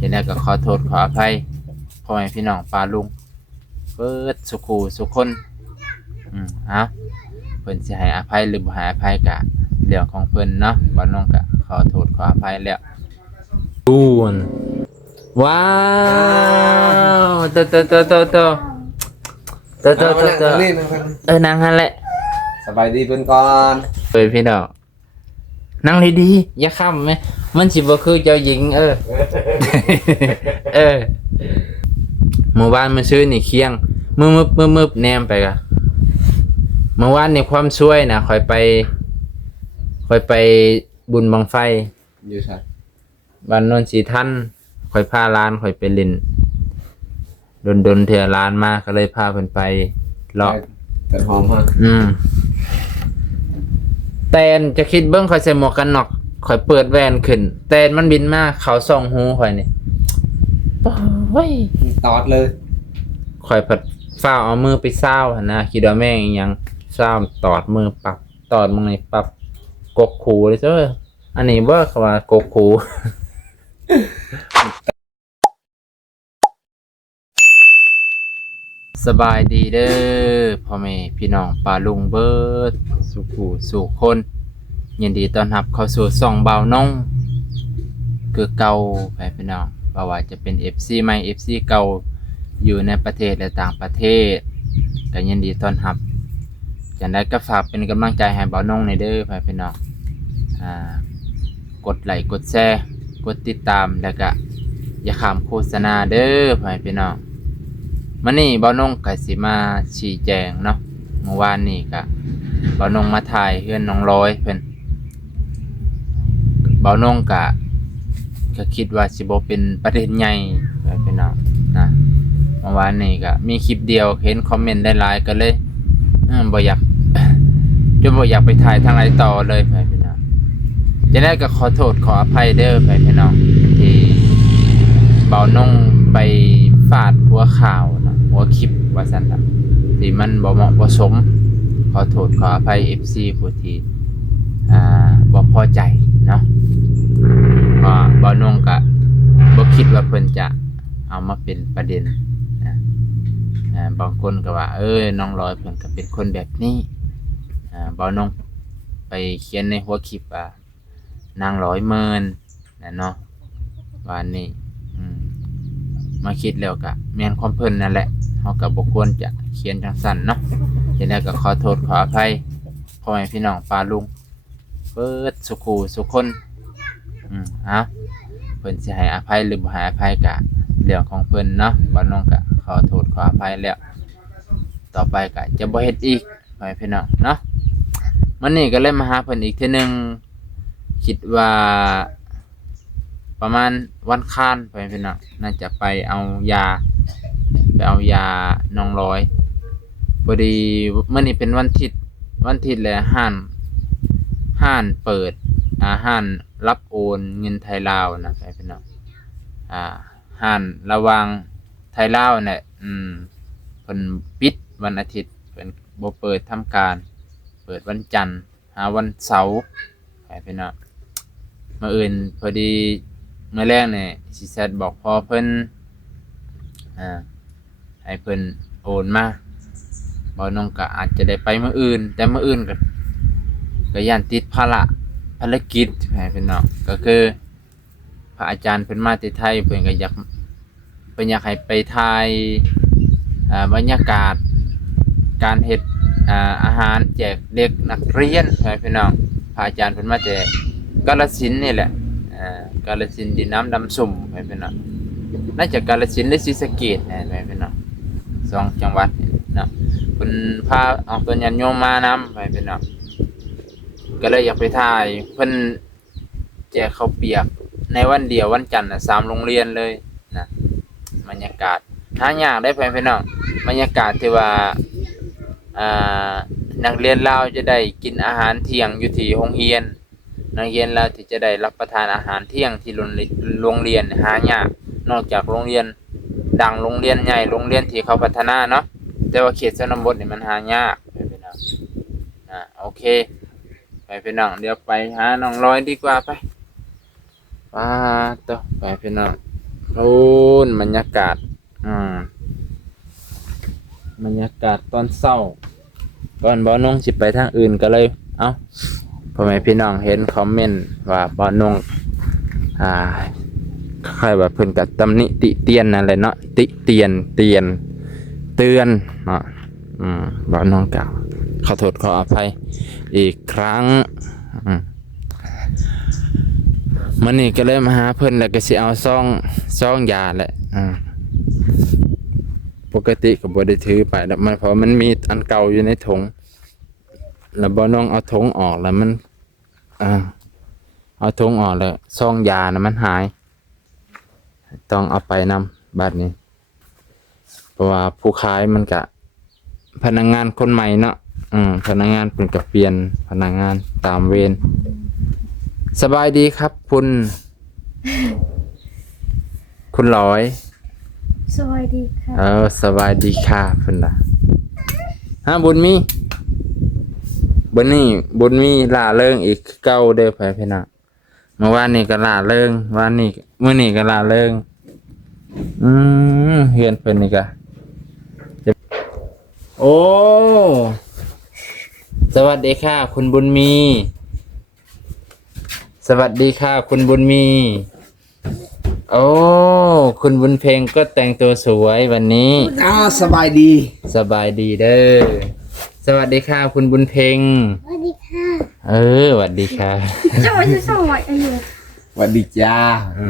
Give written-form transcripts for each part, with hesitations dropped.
จะได้ก็ขอโทษขออภัยพ่อแม่พี่น้องป้าลุงเปิดสุขูสุคนเอาเพิ่นสิให้อภัยหรือบ่ให้อภัยก็เรื่องของเพิ่นเนาะบ่น้องก็ขอโทษขออภัยแล้วดูนว้าวโตนางหั่นแหละสบายดีเพิ่นก่อน เอ้ยพี่น้องนั่งดีๆอย่าค้ำไหมมันสิบ่คือเจ้าหญิงเเมื่อวานมันซื้อนี่เคียงมึบแนมไปกะเมื่อวานนี่ความช่วยนะค่อยไปบุญบังไฟอยู่ใช่บ้านโนนสีทันค่อยพาร้านค่อยไปเล่นดนเถื่อร้านมาก็เลยพาเพิ่นไปเลาะกันหอมฮะแตนจะคิดเบิ้งค่อยใส่หมวกกันน็อกค่อยเปิดแวนขึ้นแตนมันบินมาเขาส่องหูค่อยนี่โอ้ยตอดเลยค่อยผัดฝ้าเอามือไปเศร้าหั่นนะคิดว่าแม่งอีหยังเศร้าตอดมือปับตอดมึงนี่ปับกกหูเลยเจ้ออันนี้บ่เขาว่ากกหูสบายดีเด้อพ่อแม่พี่น้องป้าลุงเบิดสุขูสู่คนยินดีต้อนรับเข้าสู่ช่องเบาน้องคือเก่าไปพี่น้องบ่ว่าจะเป็น FC ใหม่ FC เก่าอยู่ในประเทศและต่างประเทศก็ยินดีต้อนรับจังได๋ก็ฝากเป็นกำลังใจให้เบาน้องในเด้อไปพี่น้องกดไลค์กดแชร์กดติดตามแล้วก็อย่าข้ามโฆษณาเด้อไปพี่น้องมื้อนี้เบาน้องก็สิมาชี้แจงเนาะเมื่อวานนี้ก็เบาน้องมาถ่ายเฮือนน้องร้อยเพิ่นเบาน้องก็คิดว่าสิบ่เป็นประเด็นใหญ่ไปพี่น้องนะเมื่อวานนี้ก็มีคลิปเดียวเห็นคอมเมนต์หลายๆก็เลยบ่อยาก จนบ่อยากไปถ่ายทางไหนต่อเลยไปพี่น้องจะได้ก็ขอโทษขออภัยเด้อไปพี่น้องที่เบาน้องไปฟาดหัวข่าวนะหัวคลิปว่าซั่นน่ะที่มันบ่เหมาะบ่สมขอโทษขออภัย FC ผู้ที่บ่พอใจเนาะเบาน้องก็บ่คิดว่าเพิ่นจะเอามาเป็นประเด็นนะบางคนก็ว่าน้องลอยเพิ่นก็เป็นคนแบบนี้เบาน้องไปเขียนในหัวคลิปว่านางร้อยเมินนะเนาะว่านี่มาคิดแล้วก็แม่นความเพิ่นนั่นแหละเฮาก็บ่ควรจะเขียนจังซั่นเนาะฉะนั้นก็ขอโทษขออภัยพ่อแม่พี่น้องป้าลุงเบิดสุขูสุคนเพิ่นสิให้อภัยหรือบ่ให้อภัยก็เรื่องของเพิ่นเนาะบ่น้องก็ขอโทษขออภัยแล้วต่อไปก็จะบ่เฮ็ดอีกพ่อแม่พี่น้องเนาะมื้อนี้ก็เลยมาหาเพิ่นอีกเทื่อนึงคิดว่าประมาณวันค้านไปพี่น้องน่าจะไปเอายาน้องร้อยพอดีมื้อนี้เป็นวันอาทิตย์แล้วห้านเปิดห้านรับโอนเงินไทยลาวนะพี่น้องห้านระหว่างไทยลาวเนี่ยเพิ่นปิดวันอาทิตย์เพิ่นบ่เปิดทำการเปิดวันจันทร์หาวันเสาร์พี่น้องมื้ออื่นพอดีเมื่อแรกเนี่ยสิแซดบอกพอเพิ่นให้เพิ่นโอนมาบ่น้องก็อาจจะได้ไปมื้ออื่นแต่มื้ออื่นก็ย่านติดภารกิจให้พี่น้องก็คือพระอาจารย์เพิ่นมาที่ไทยเพิ่นก็อยากให้ไปถ่ายบรรยากาศการเฮ็ดอาหารแจกเด็กนักเรียนให้พี่น้องพระอาจารย์เพิ่นมาจากกาฬสินธุ์นี่แหละกาฬสินธุ์ดินน้ำดำสุ่มให้พี่น้องน่าจะกาฬสินธุ์หรือศรีสะเกษให้พี่น้อง2จังหวัดเนาะเพิ่นพาเอาตัวญาติโยมมานำให้พี่น้องก็เลยอยากไปถ่ายเพิ่นแจกข้าวเปียกในวันเดียววันจันทร์3โรงเรียนเลยนะบรรยากาศหายากได้พี่น้องบรรยากาศที่ว่านักเรียนลาวจะได้กินอาหารเที่ยงอยู่ที่โรงเรียนนักเรียนลาวที่จะได้รับประทานอาหารเที่ยงที่โรงเรียนหายากนอกจากโรงเรียนดังโรงเรียนใหญ่โรงเรียนที่เขาพัฒนาเนาะแต่ว่าเขตชนบทนี่มันหายากพี่น้องโอเคไปพี่น้องเดี๋ยวไปหาน้องร้อยดีกว่าไปต่อไปพี่น้อง โอ้นบรรยากาศบรรยากาศตอนเช้าก่อนบ่นงสิไปทางอื่นก็เลยเอ้าพ่อแม่พี่น้องเห็นคอมเมนต์ว่าบ่นงค่อยว่าเพิ่นก็ตำหนิติเตียนนั่นแหละเนาะติเตียนเตือนเนาะบ่นงกล่าวขอโทษขออภัยอีกครั้งมื้อนี้ก็เลยมาหาเพิ่นแล้วก็สิเอาซองยาแหละปกติก็บ่ได้ถือไปแล้วมันเพราะมันมีอันเก่าอยู่ในถุงแล้วบ่น้องเอาถุงออกแล้วมันเอาถุงออกแล้วซองยานะมันหายต้องเอาไปนำบัดนี้เพราะว่าผู้ขายมันก็พนักงานคนใหม่เนาะพนักงานเพิ่นก็เปลี่ยนพนักงานตามเวรสบายดีครับคุณร้อยสวัสดีค่ะสบายดีค่ะเพิ่นล่ะบุญมีบุญมีล่าเริงอีกเก่าเด้อพี่น้องเมื่อวานนี้ก็ล่าเริงวันนี้มื้อนี้ก็ล่าเริงเฮือนเพิ่นนี่ก็โอ้สวัสดีค่ะคุณบุญมีสวัสดีค่ะคุณบุญมีโอ้คุณบุญเพลงก็แต่งตัวสวยวันนี้สบายดี สบายดีเด้อสวัสดีค่ะคุณบุญเพลงสวัสดีค่ะสวัสดีค่ะจะมาจะสวัสดีสวัสดีจ้า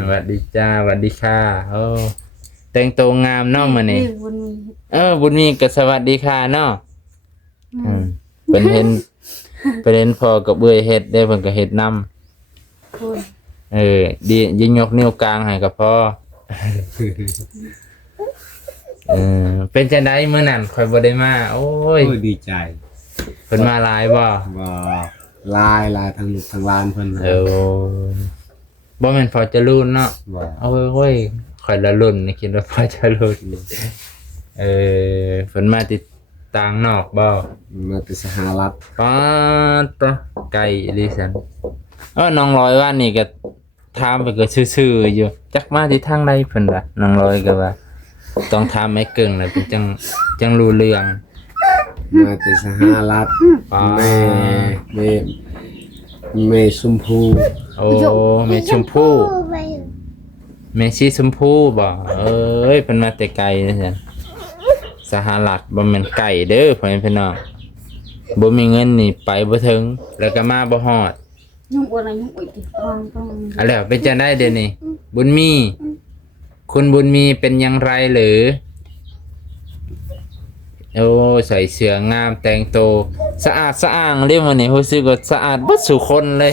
สวัสดีจ้าสวัสดีค่ะโอ้แต่งตัวงามเนาะมื้อนี้บุญมีก็สวัสดีค่ะเนาะเป็นเห็นพอกับเบื่อเฮ็ดได้เพิ่นก็เฮ็ดนำดียิงยกนิ้วกลางให้กับพ่อเป็นจังได๋มื้อนั้นข่อยบ่ได้มาโอ้ยดีใจเพิ่นมาหลายบ่หลายทั้งลูกทั้งหลานเพิ่นบ่แม่นพอจะรุ่นเนาะโอ้ยข่อยละรุ่นนี่คิดว่าพอจะรุ่นเพิ่นมาติดต่างนอกบ่มาติดสหรัฐป๊าดไกลอีหลีซั่นน้องร้อยว่านี่ก็ถามไปก็ซื่อๆอยู่จักมาที่ทางใดเพิ่นว่าน้องร้อยก็ว่าต้องถามไอ้เกิ่งแล้วเพิ่นจังรู้เรื่องมาที่สหรัฐแม่ชมพูแม่ชมพูแม่ชีชมพูบ่เพิ่นมาแต่ไกลนะซั่นสหรัฐบ่แม่นไกลเด้อพ่อแม่พี่น้องบ่มีเงินนี่ไปบ่ถึงแล้วก็มาบ่ฮอดยุ่งอะไรยุ่งอีกต้องแล้วเป็นจังได๋เดี๋ยวนี้บุญมีคุณบุญมีเป็นอย่างไรหรือใส่เสื้องามแต่งตัวสะอาดสะอ้างเรียกว่านี่รู้สึกว่าสะอาดเบิดสุคนเลย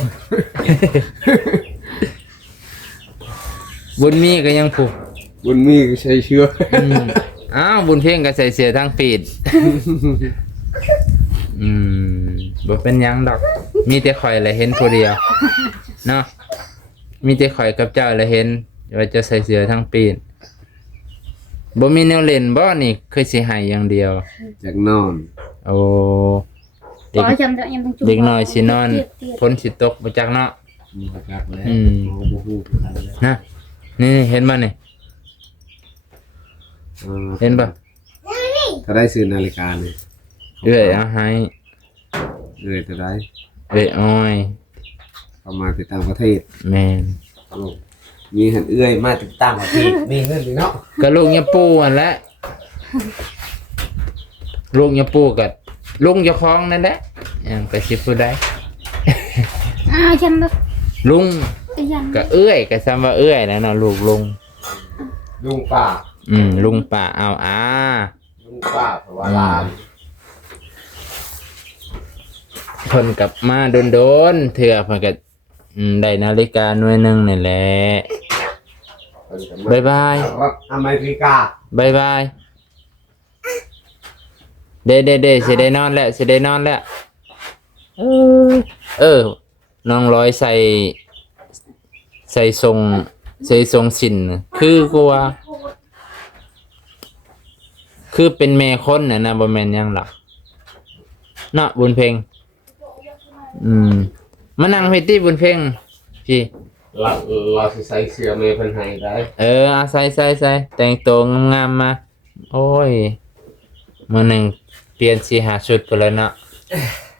บุญมีก็ยังผูกบุญมีก็ใส่เสื้อบุญเพ่งก็ใส่เสื้อทั้งปีดบ่เป็นหยังดอกมีแต่ข่อยแหละเห็นผู้เดียวเนาะมีแต่ข่อยกับเจ้าแหละเห็นว่าจะใส่เสื้อทั้งปีดบ่มีแนวเล่นบ่นี่เคยสิให้อย่างเดียวจากนอนเด็กน้อยสินอนพ้นสิตกบ่จักเนาะบ่จักแล้วบ่ฮู้นะนี่เห็นบ่นี่เห็นบ่ถ้าได้ซื้อนาฬิกานี่เอาให้จะได้อ้อยเอามาติดต่างประเทศแม่นมีหันมาติดต่างประเทศมีเงินดิเนาะก็ลูกยะปูอันแหละลูกยะปูกับลุงเจ้าของนั่นแหละยังก็สิผู้ใดฉันลุงก็ก็ซ้ำว่าแล้วเนาะลูกลุงป้าลุงป้าเอาลุงป้าเพราะว่าลานเพิ่นกลับมาโดนเถื่อเพิ่นก็ได้นาฬิกาหน่วยนึงนี่แหละบ๊ายบายอเมริกาบ๊ายบายเด้สิได้นอนแล้วน้องร้อยใส่ทรงสินคือกูว่าคือเป็นแม่คนนะบ่แม่นหยังหรอกเนาะบุญเพ็งมานั่งเฮ็ดที่บุญเพ็งพี่ เราสิใส่เสื้อเมย์เพิ่นให้ได้ เอาใส่แต่งตัวงามๆมา โอ้ยมื้อหนึงเปลี่ยน4-5ชุดพุ่นแล้วเนาะ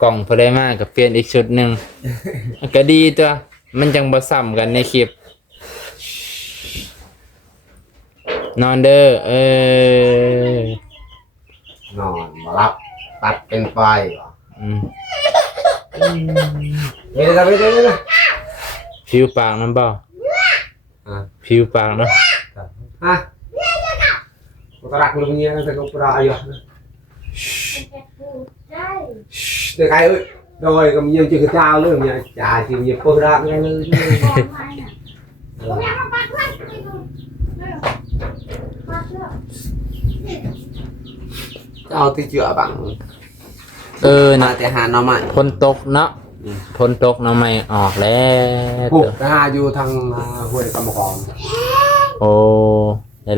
กล่องพอได้มาก็เปลี่ยนอีกชุดหนึงก็ดีตัวมันจังบ่ซ้ำกันในคลิปนอนเด้อนอนบ่รับตัดเป็นไฟเหรอ อืม ไม่ได้ ผิวปากนํบ่ ผิวปากเนาะ ฮะกูตรักlu punya nanti kau pernah ayah được ai ơi rồi cầm nhiều chữ chào luôn nhỉ chả chỉ nhiều cô ra ngay luôn chào thì chữa bằng นะ màแต่หาหน่อไม้ ฝนตกเนาะฝนตกหน่อไม้ออกแล้ว ปลูกแต่หาอยู่ทางห้วยกำมะกอง โอ้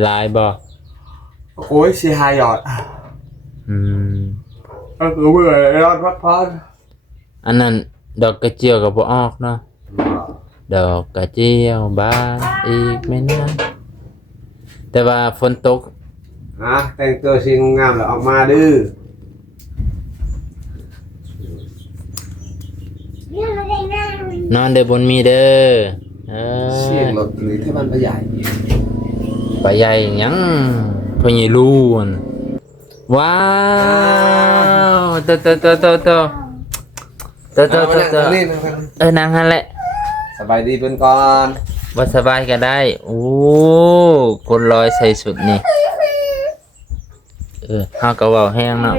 หลายๆบ่ โอ้ยสิหายหยอด อืม เบื่อรอดพักผ่อน อันนั้นดอกกระเจียวก็บ่ออกเนาะดอกกระเจียวบานอีกไม่นานแต่ว่าฝนตก ฮะแต่งตัวสิงามแล้วออกมาดื้อน อนเด้อบนมีเด้อเสียงรถหรือที่มันประหยัด ไปใหญ่หยังพ่อใหญ่ลูนว้าวโตนางหั่นแหละ สบายดีเพิ่นก่อน บ่สบายก็ได้โอ้คนร้อยใส่สุดนี่เฮาก็เว้าแห้งเนาะ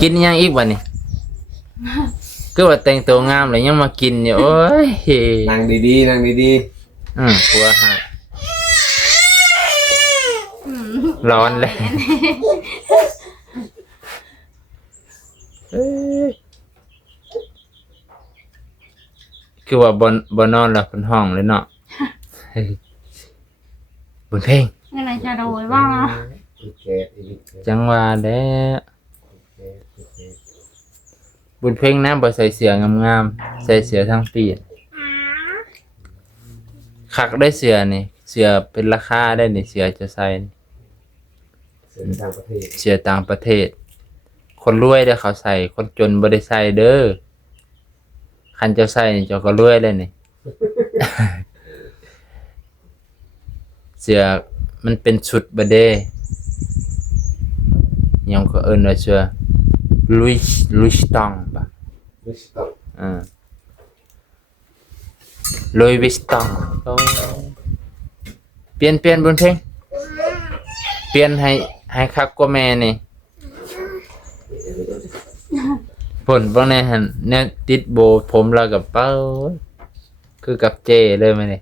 กินหยังอีกบัดนี้คือว่าแต่งตัวงามแล้วยังมากินอยู่โอ้ย นั่งดีๆนั่งดี กลัวฮะร้อนเลยคือว่าบนนอนแล้วเป็นห้องเลยเนาะบนเพลง เงินอะไรจะโดยบ้างอ่ะ ๆ จังหวะเด้บุญเพ่งนะบ่ใส่เสื้องามๆใส่เสื้อทั้งปีคักได้เสื้อนี่เสื้อเป็นราคาได้นี่เสื้อจะใส่นี่ เส้นต่างประเทศ เสื้อต่างประเทศ คนรวยได้เขาใส่คนจนบ่ได้ใส่เด้อคันเจ้าใส่นี่เจ้าก็รวยเลยนี่ เสื้อมันเป็นชุดบ่เด้ยังก็เอิ้นว่าเสื้อลุยสตองป่ะ ไม่ต้อง ลุยวิสตองเปลี่ยนบนเพลงเปลี่ยนให้คักกว่าแม่นี่ผลบางแน่หันเนี่ยติดโบผมเรากับเป้าคือกับเจเลยมั้ยนี่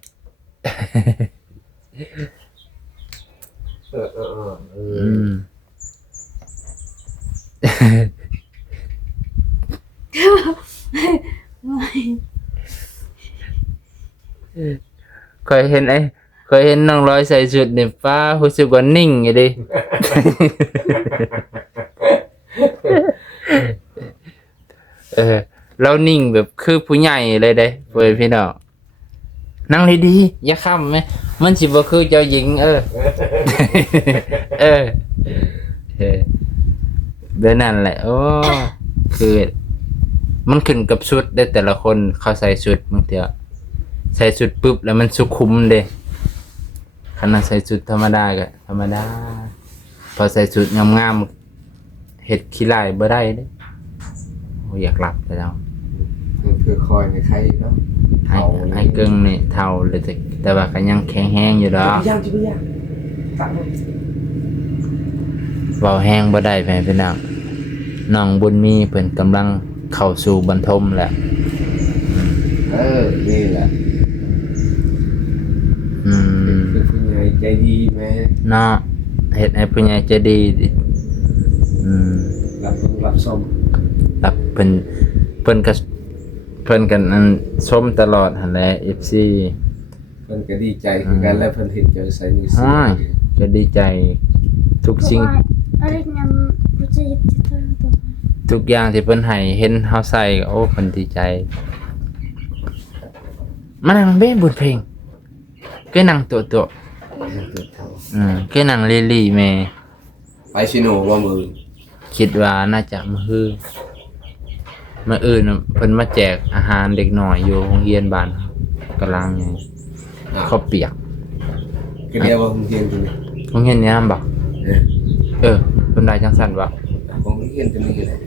เคยเห็นน้องร้อยใส่ชุดนี่ป้ารู้สึกว่านิ่งอยู่ดิ เรานิ่งแบบคือผู้ใหญ่เลยเด้เว้ยพี่น้องนั่งดีๆอย่าค้ำไหมมันสิบ่คือเจ้าหญิงเด้นั่นแหละโอ้คือมันขึ้นกับชุดได้แต่ละคนเขาใส่ชุดบางทีใส่ชุดปุ๊บแล้วมันสุขุมเด้ขนาดใส่ชุดธรรมดาก็ธรรมดาพอใส่ชุดงามๆเฮ็ดขี้ลายบ่ได้เด้โอ้อยากหลับแล้ว มันคือคอยในใครเนาะ ให้เกิงนี่เท่าเลยแต่ว่าก็ยังแข็งแห้งอยู่ดอก ย่างจิบย่างตัดเลย เว้าแห้งบ่ได้แม่พี่น้องน้องบุญมีเพิ่นกำลังเข้าสู่บรรทมแล้ว นี่แหละคือผู้ใหญ่ใจดีแม่ เนาะเฮ็ดให้ผู้ใหญ่ใจดีรับสม รับเพิ่นกันอันชมตลอดหั่นแหละ FC เพิ่นก็ดีใจคือกันแล้วเพิ่นเห็นเจ้าใส่นิ้ว อ้ายก็ดีใจทุกสิ่ง อะไรเนี่ยมันจะยึดตัว ทุกอย่างที่เพิ่นให้เห็นเฮาใส่ก็โอ้เพิ่นดีใจมานั่งเบ้บุญเพลงก็นั่งตัวก็นั่งลี่ๆแม่ ไปชิโนบ่มือ คิดว่าน่าจะมื้ออื่นน่ะเพิ่นมาแจกอาหารเด็กน้อยอยู่โรงเรียนบ้านกำลังไงข้าวเปียก คือเดียวว่าผมเรียนตรงนี้ โรงเรียนนี้นำบ่ เออ เพิ่นได้จังซั่นบ่ ผมเรียนตรงนี้แหละ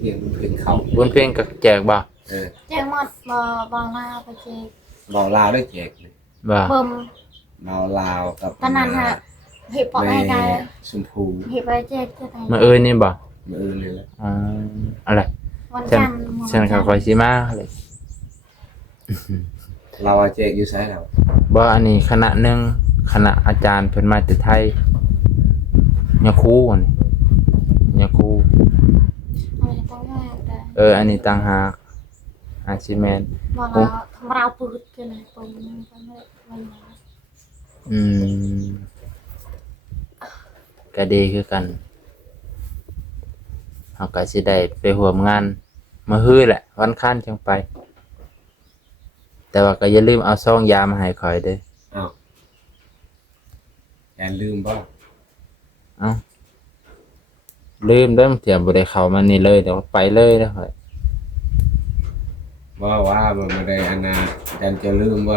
เรียนมันเป็นเขา บุญเพลงก็แจกบ่ เออ แจ้งหมดบอลาไปเจ เบาลาวได้แจกเลย บ่ เบิ่ม เบาลาวกับ ตอนนั้นฮะเห็บปอก แม่ ไอ้ไก่ ชมพู เห็บไปเจจะไหน มื้ออื่นนี่บ่ มือเลยละ อ๋ออะไร วัน ฉัน จันทร์ ฉันก็คอยสิมาเลย เราแจกอยู่ไสแล้ว บ่อันนี้คณะหนึงคณะอาจารย์เพิ่นมาแต่ไทยยาคูอันนี้ยาคู อะไรต้องแยกแต่ อันนี้ต่างหากอาชิแมน บอลาทำเราปืดกันเลยตรงนี้ก็ไม่ไม่มา อืมก็ดีคือกันเฮาก็สิได้ไปร่วมงานมื้อฮื้อแหละวันค้านจังไป แต่ว่าก็อย่าลืมเอาซองยามาให้ข่อยเด้อ อ้าวแอนลืมบ่ เอ้าลืมเด้อเที่ยบ่ได้เข้ามานี่เลยเดี๋ยวไปเลยเด้อข่อย ว่ามันได้อันน่ะยันจะลืมบ่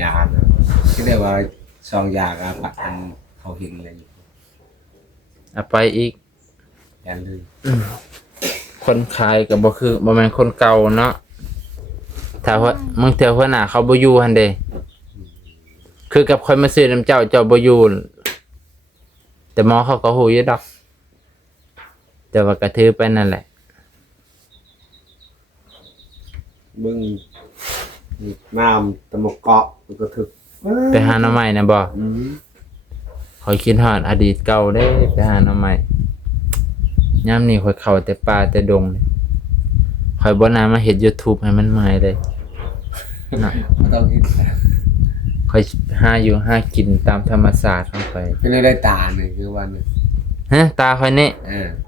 ยานะคิดได้ว่าซองยากับอันเขาเห็นเลย เอาไปอีก ยันลืม คนขายก็บ่คือบ่แม่นคนเก่าเนาะถ้าว่ามึงเที่ยวหัวหน้าเขาบ่อยู่หั่นเด้คือกับคนมาซื้อน้ำเจ้าเจ้าบ่อยู่แต่หมอเขาก็ฮู้อยู่ดอกแต่ว่าก็ถือไปนั่นแหละ เบิ่งน้ำตะมกเกาะมันก็ถึก ไปหาหน่อไม้นะบ่ อืม ข้อยคิดฮอดอดีตเก่าเด้ไปหาหน่อไม้ยามนี้ข้อยเข้าแต่ป่าแต่ดงเลยข้อยบ่น่ามาเฮ็ด YouTube ให้มันเมื่อยเลยน่ะ บ่ต้องคิด ข้อยหาอยู่หากินตามธรรมชาติของข้อย เป็นได้ตานี่คือว่านี่ ฮะตาข้อยนี่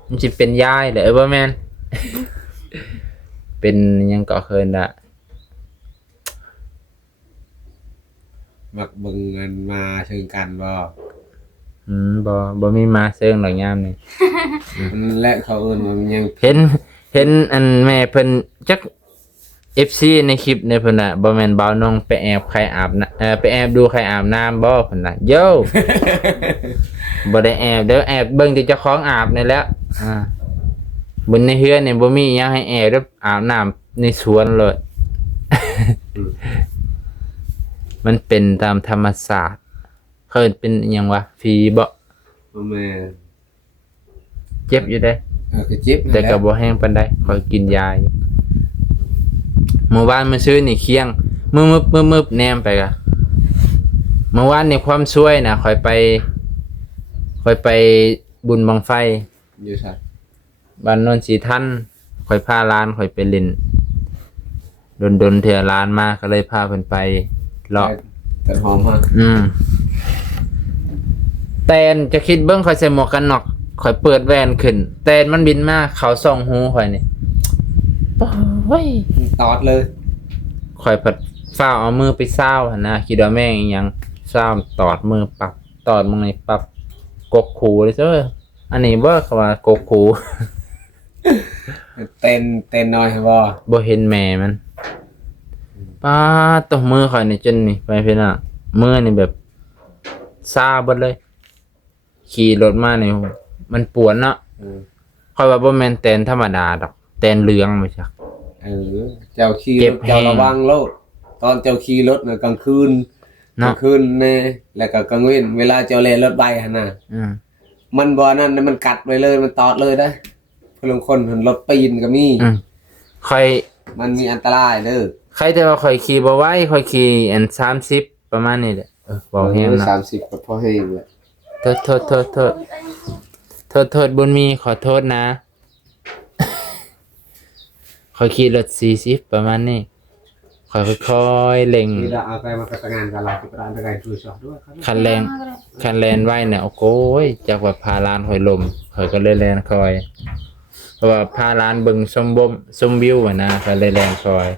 มันสิเป็นยายเหรอบ่แม่น เป็นหยังก็เคินละ มักเบิ่งเงินมาเชิงกันบ่ บ่มีมาเซิงดอกยามนี่ มันและเขาเอิ้นว่ามันยัง เห็นอันแม่เพิ่นจัก FC ในคลิปเนี่ยเพิ่นน่ะบ่แม่นบ่าวนงไปแอบใครอาบน้ำไปแอบดูใครอาบน้ำบ่เพิ่นน่ะโย บ่ได้แอบเด้อแอบเบิ่งแต่เจ้าของอาบนี่แหล้วบนในเฮือนนี่บ่มีหยังให้แอบเด้ออาบน้ำในสวนเลย มันเป็นตามธรรมศาสตร์เคยเป็นอิหยังวะฝีบ่ บ่แม่น เจ็บอยู่เด้ ก็เจ็บ แต่ก็บ่แห้งปานใดคอยกินยาอยู่เมื่อวานมื้อซื้อนี่เคียงมึบๆแนมไปกะเมื่อวานนี่ความช่วยน่ะคอยไปบุญบังไฟ อยู่ซะ บ้านโนนสีทันคอยพาร้านคอยไปเล่นดนเถื่อร้านมาก็เลยพาเพิ่นไปเลาะ แต่หอมฮะ แตนจะคิดเบิ่งคอยใส่หมวกกันน็อกคอยเปิดแว่นขึ้นแตนมันบินมาเขาส่องหูคอยนี่โอ้ย ตอดเลย คอยผัดฝ้าวเอามือไปซ้าวหั่นนะคิดว่าแม่งอิหยังซ้าวตอดมือปับตอดมึงนี่ปับกกหูเลยเจ้ออันนี้บ่เขาว่ากกหู เต้นน้อยบ่ บ่เห็นแม่มันป้าตกมือข่อยนี่จนนี่ไปเพิ่นน่ะมือนี่แบบซาเบิดเลย ขี่รถมานี่มันปวดเนาะข่อยว่าบ่แม่นแตนธรรมดาดอกแตนเหลืองไม่ใช่ เจ้าขี่ เก็ ร บ ถเจ้า แห้ง ระวังโลดตอนเจ้าขี่รถน่ะกลางคืนก เนาะ ลางคืนแน่แล้วก็กลางเว้นเวลาเจ้าแล่นรถไปหั่นน่ะ อืม มันบ่นั่นน่ะมันกัดไว้เลยมันตอดเลยได้เพิ่นลางคนเพิ่นรถปีนก็มี ข่อย มันมีอันตรายเด้อ ใครแต่ว่าข่อยขี่บ่ไหวข่อยขี่อัน30ประมาณนี้แหละเว้าแฮงนะ 30ก็พอแห้งแหละ โทษบุญมีขอโทษนะ ขอขี่รถ40ประมาณนี้ขอค่อยๆเล็ง นี่ละเอาไปมาทำงานกับเราที่ร้านตะไคร้ช่วยสอบด้วยครับ คันแลนไว้เนี่ยโอ้โหยจากว่าพาลานหอยลมหอยก็เลยแลนคอย ราะว่าพาร้านเบิ่งชมวิวอะนะก็เลยแล่นซอย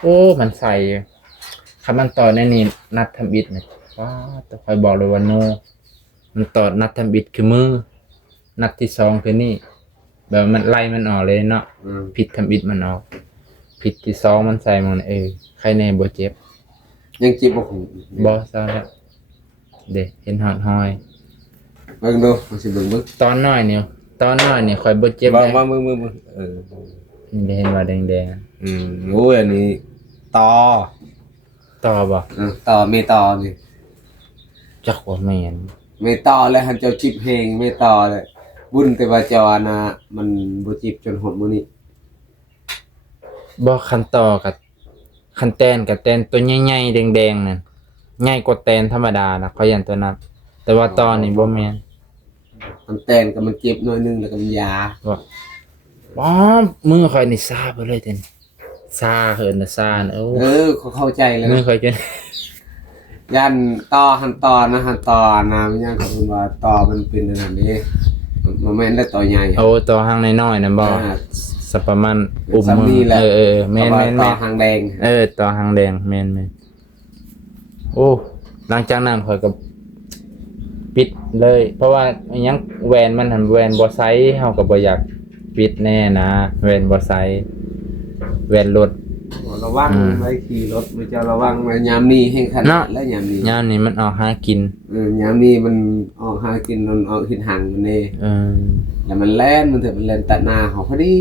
โอ้มันใส่คำมันต่อในนี่นัดทำอิฐนี่ว้าแต่คอยบอกเลยว่าโนมันต่อนัดทำอิฐคือมือนัดที่2คือนี่แบบมันไล่มันออกเลยเนาะ ผิดทำอิฐมันออกผิดที่2มันใส่มันใครแน่บ่เจ็บ ยังเจ็บบ่หู บ่ซะแล้วเด้เห็นหอดหอย เบิ่งดูมันสิเบิ่งเบิ่ง ตอนน้อยนี่ข่อยบ่เจ็บ ว่า เลย ว่ามึงนี่ได้เห็นว่าแดง โอ้ยอันนี้ต่อ ๆต่อบ่ ต่อไม่ต่อนี่ จักว่าแม่น ไม่ต่อแล้วหันเจ้าจิบเพลงไม่ต่อเลยบุญแต่ว่าเจานะมันบ่จิบจนหดมื้อนี้ บ่คันต่อกับคันแตนกับแตนตัวใหญ่ๆแดงๆนั่นใหญ่กว่าแตนธรรมดานะเขายันตัวนั้น แต่ว่าตอนนี่บ่แม่น มันแตนก็มันเจ็บหน่อยนึงแล้วก็มันยา ว่าอ๋อมือข่อยนี่ซาไปเลยเต็นซาเหินน่ะซาน่ะโอ้ เขาเข้าใจแล้ว มือ นะ ข่อยจน ยันต่อหันต่อนะหันต่อนะมันยังเขาเพิ่นว่าต่อมันเป็นอันนั้นเด้มันแม่นได้ต่อใหญ่ โอ้ต่อหางน้อยๆนั่นบ่ สักประมาณอุ้มมื ซ้ำนี่ อ แหละ แม่น ต่อ ๆ หางแดง ๆต่อหางแดงแม่นๆโอ้หลังจากนั้นข่อยก็ปิดเลย เพราะว่าอิหยังแวนมันหั่นแวนบ่ไซส์เฮาก็บ่อยากปิดแน่นะแวนบ่ไซส์แวนรถ ระวังไว้ขี่รถมันจะระวังไว้ยามนี้แห่งขนา เนาะ ดและยามนี้ ยามนี้มันออกหากิน ยามนี้มันออกหากินมันออกเฮ็ดหังมันนี่ เออ แล้วมันแล่นมันเถอะมันแล่นตัดหน้าเขาพอดี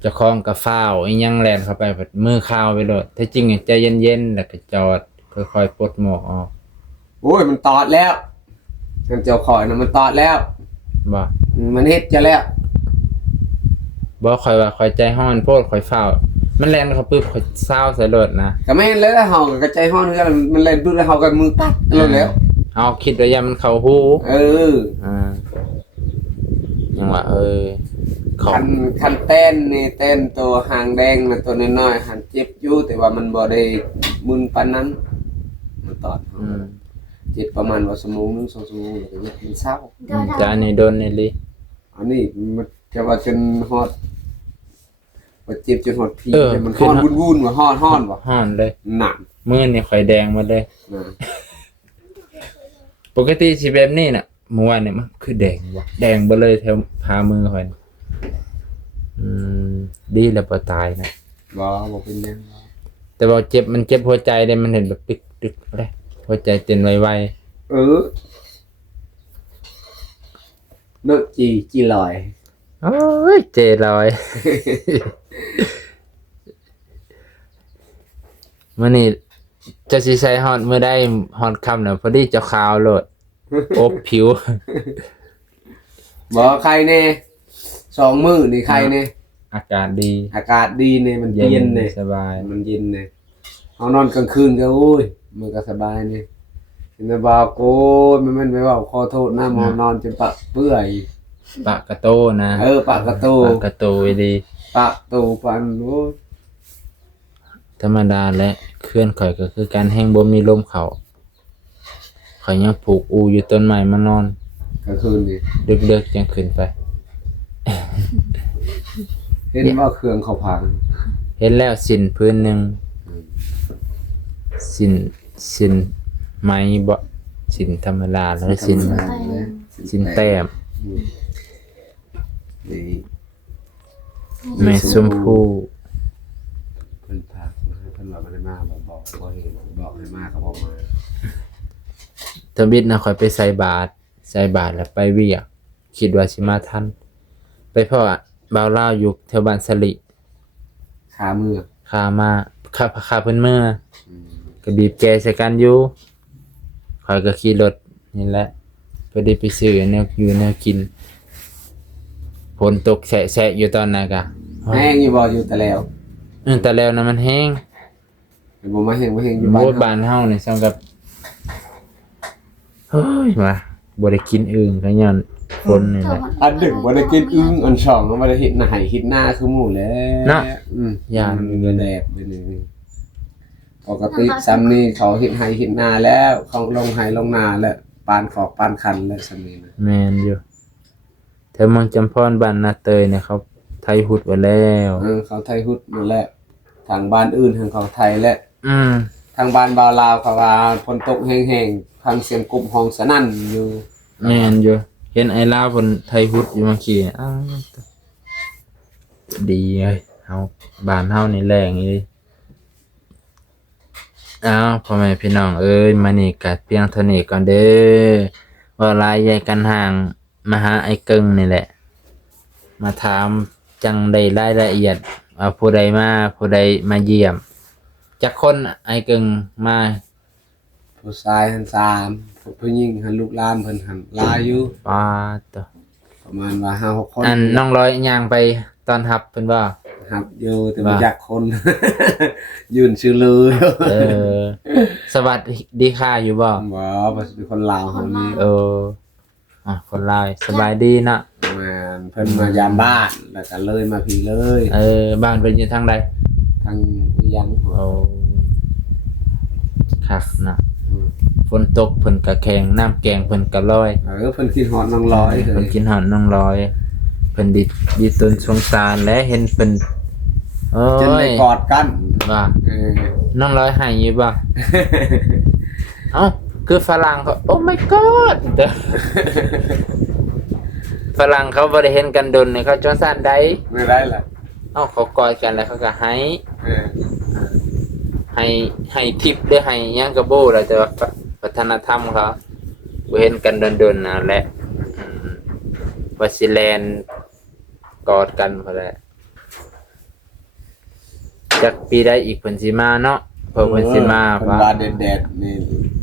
เจ้าของก็ฟ้าวอีหยังแล่นเข้าไปแบบมือคาวไปโลดแท้จริงใจเย็นๆแล้วก็จอดค่อยๆปลดหมวกออก โอ้ยมันตอดแล้วมันเจ้าขอยนะมันตอดแล้ว บ่ มันเฮ็ดจะแล้ว บ่ค่อยว่าค่อยใจร้อนโพดค่อยฟ้าวมันแล่นเข้าปึ๊บค่อยซาวใส่รถนะ ก็แม่นเลยแล้วเฮาก็กระจายฮ้อนคือมันเล่นปุ๊บแล้วเฮาก็มือปัดแล้ว เอาคิดว่าอย่ามันเข้าหู เออ ยังว่าของ คันเต้นนี่เต้นตัวหางแดงน่ะตัวน้อยๆหันเจ็บอยู่แต่ว่ามันบ่ได้มึนปานนั้นมันตอดเจ็บประมาณว่าชั่วโมงนึง2ชั่วโมงแล้วก็ยังกินเช้า จานนี่โดนนี่ลิ อันนี้มันจะว่าจนฮอดว่าเจ็บจนฮอดพี มันฮอดวุ่นๆว่าฮอดบ่ ฮ้อนเลย หนัก มือนี่ข่อยแดงหมดเลย นะ ปกติสิแบบนี้น่ะเมื่อวานเนี่ยมันคือแดงบ่แดงบ่เลยแถวพามือข่อยดีแล้วบ่ตายนะ บ่เป็นหยัง แต่ว่าเจ็บมันเจ็บหัวใจเลยมันเห็นแบบตึกๆอะไรหัวใจเต้นไว เออเนอะจีลอย ๆโอ้ยเจลอย มื้อนี้จะสิใส่ฮอดมื้อใดฮอดค่ำน่ะพอดีเจ้าขาวโลดอบผิว บ่ใครแน่2มื้อนี่ใครแน่ อากาศดี อากาศดีเนี่ยมันเย็นเนี่ย สบาย มันเย็นเนี่ยเอานอนกลางคืนก็โอ้ยมันก็สบายเนี่ยเห็นบ่าวโกยมันไม่ว่าขอโทษนะหมอนอนจนปะเปื่อย ปะกระโตนะ ปะกระโต ปะกระโตไว้ดี ปะตูปันโอ้ย ธรรมดาและเคลื่อนข่อยก็คือการแห้งบ่มีลมเข้าข่อยยังผูกอูอยู่ต้นไม้มานอน กลางคืนนี่ ดึกๆจังขึ้นไป เห็นว่าเครื่องเขาพัง เห็นแล้วสินพื้นหนึงสินไม้บ่สินธรรมดาแล้วสินแต้ม นี่ แม่ชมพู่ เพิ่นพาเพิ่นว่าบ่ได้มาบอกบ่เห็นบอกให้มาเขาบอกมา ทบิดนะข่อยไปใส่บาตรแล้วไปเวียกคิดว่าสิมาทันไปพ่อบ่าวลาวอยู่แถวบ้านสลิ ขามือ ขาเพิ่นเมื่อก็บีบแกใส่กันอยู่ข่อยก็ขี่รถนี่แหละพอดีไปซื้อแนวอยู่แนวกินฝนตกแฉะๆอยู่ตอนนั้นก็ แห้งอยู่บ่อยู่แต่แล้ว แต่แล้วนะมันแห้ง บ่มาแห้งอยู่ โบ บ้าน บ้านเฮานี่สำกับเฮ้ยว่าบ่ได้กินอึ่งก็ย้อนฝนนี่แหละ อันหนึ่งบ่ได้กินอึ้งอันสองบ่ได้เฮ็ดหน้าให้เฮ็ดหน้าคือหมู่แล้ว เนาะ ย่านมันก็แดดไปนี่ปกติซ้ำนี่เขาเฮ็ดให้เฮ็ดหน้าแล้วเขาลงให้ลงนาแล้วปานขอบปานคันแล้วซ้ำนี่นะ แม่นอยู่ แถวเมืองจำพรบ้านนาเตยเนี่ยเขาไทยฮุดไว้แล้ว เขาไทยฮุดนั่นแหละทางบ้านอื่นทางเขาไทยและ อืม ทางบ้านบ่าวลาวเขาว่าฝนตกแห้งๆฟังเสียงกลุ่มห้องสนั่นอยู่ แม่นอยู่เห็นไอ้ลาวเพิ่นไทยฮุดอยู่เมื่อกี้อ้าวดีเอ้ยเฮาบ้านเฮานี่แรงอีหลีอ้าวพ่อแม่พี่น้องเอ้ยมานี่ก็เพียงเท่านี้ก่อนเด้อว่าหลายใหญ่กันห่างมาหาไอ้เกิงนี่แหละ มาถามจังได้รายละเอียดว่าผู้ใดมาเยี่ยมจักคนไอ้เกิงมา ผู้ชายหัน3ผู้หญิงหันลูกหลานเพิ่นหันหลายอยู่ ปาตัว ประมาณว่า5-6 คน อันน้องร้อยย่างไปตอนรับเพิ่นว่า ครับอยู่แต่บ่ ว่า อยากคน ยืนชื่อเลย เออ สวัสดีค่ะอยู่บ่ บ่เป็นคนลาวเฮานี่ เออคนลาวสบายดีนะ แม่นเพิ่นมายามบ้านแล้วก็เลยมาพี่เลย เออบ้านเพิ่นอยู่ทางใด ทางอีหยัง โอ้คักนะฝนตกเพิ่นก็แข็งน้ำแกงเพิ่นก็ลอย เพิ่นคิดฮอดน้องร้อย เพิ่นกินหอนน้องลอยเพิ่นดีตนสงสารและเห็นเพิ่นโอ้ จนได้ ย กอดกัน ว่า เออ น้องลอยให้อยู่บ่เอ้าคือฝรั่งเขาโอ้ my god เด้อฝรั่งเขาบ่ได้เห็นกันดนเนี่ยเขาจังซั่นใด ไม่ได้ล่ะ เอ้าเขากอดกันแล้วเขาก็ให้ เออ ให้ทิปหรือให้หยังก็บ่ล่ะแต่ว่าวัฒนธรรมเขาบ่เห็นกันดนๆน่ะแหละว่าสิแลนกอดกันพุ่นแหละจักปีใดอีกเพิ่นสิมาเนาะเพิ่นสิมา เพิ่นว่าแดดๆนี่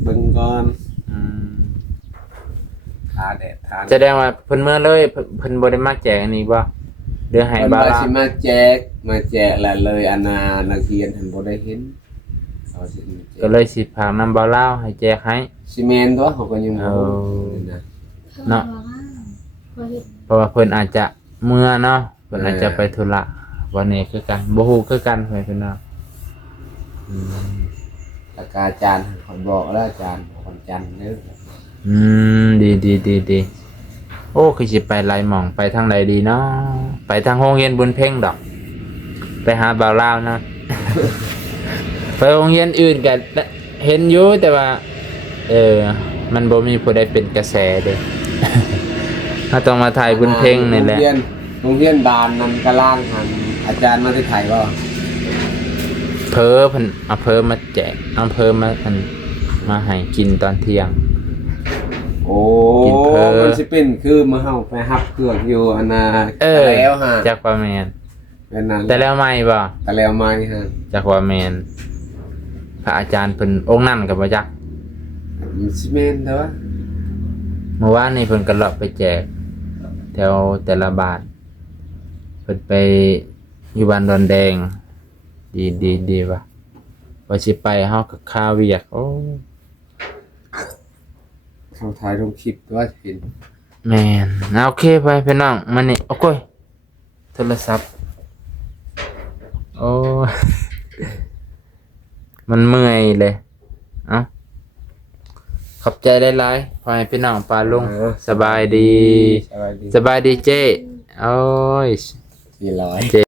เบิ่งก่อน อืม ทาแดดทา แสดงว่าเพิ่นเมื่อเลยเพิ่นบ่ได้มาแจกอันนี้บ่เดือให้ เพิ่น บ่า ว่า ล่ะ สิมาแจกแล้วเลยอันน่ะนักเรียนเพิ่นบ่ได้เห็นเขาสิมาแจ ก็เลยสิพากนำบ่าวลาวให้แจกให้ ซีเมนต์ตัวเขาก็ยังบ่ เอา รู้นะ เนาะ บ่เฮ็ด เพราะว่าเพิ่นอาจจะเมื่อเนาะเพิ่นอาจจะไปธุระวันนี้คือกันบ่ฮู้คือกันเพิ่นเนาะอืม แล้วก็อาจารย์เขาบอกแล้วอาจารย์วันจันทร์เด้อ ดีโอ้คือสิไปหลายหม่องไปทางใดดีเนาะไปทางโรงเรียนบุญเพ่งดอก ไปหาบ่าวลาวนะ ไปโรงเรียนอื่นก็เห็นอยู่แต่ว่า มันบ่มีผู้ใดเป็นกระแสเด้ ถ้าต้องมาถ่ายบุญเพ่งนี่แหละ โรงเรียนบานนำกะล่างหันอาจารย์มาที่ไทยบ่ เพิ่นเอาเพิ่มมาแจกเอาเพิ่มมาอันมาให้กินตอนเที่ยง โอ้ กินเพิ่ม มันสิเป็นคือมื้อเฮาไปรับเครื่องอยู่อันน่ะ แล้วฮะ จากว่าแมน เป็นนั้น แต่แล้วไม่บ่ ตะแล้วมาฮะ จากว่าแมนพระอาจารย์เพิ่นองค์นั่นก็บ่จัก มันสิแม่นเด้อ เมื่อวานนี้เพิ่นก็เลาะไปแจก แถวแต่ละบาทเพิ่นไปอยู่บ้านดอนแดง ดีว่ะว่าสิไปเฮาก็ค่าเวียกโอ้ เขาถ่ายลงคลิปว่าเห็น แม่นโอเคไปพี่น้องมานี่โอ้ยโทรศัพท์โอ้ มันเมื่อยเลยเอ้าขอบใจหลายๆพอให้พี่น้องปาลุงสบายดี สบายดี สบายดีเจ้โอ้ย 400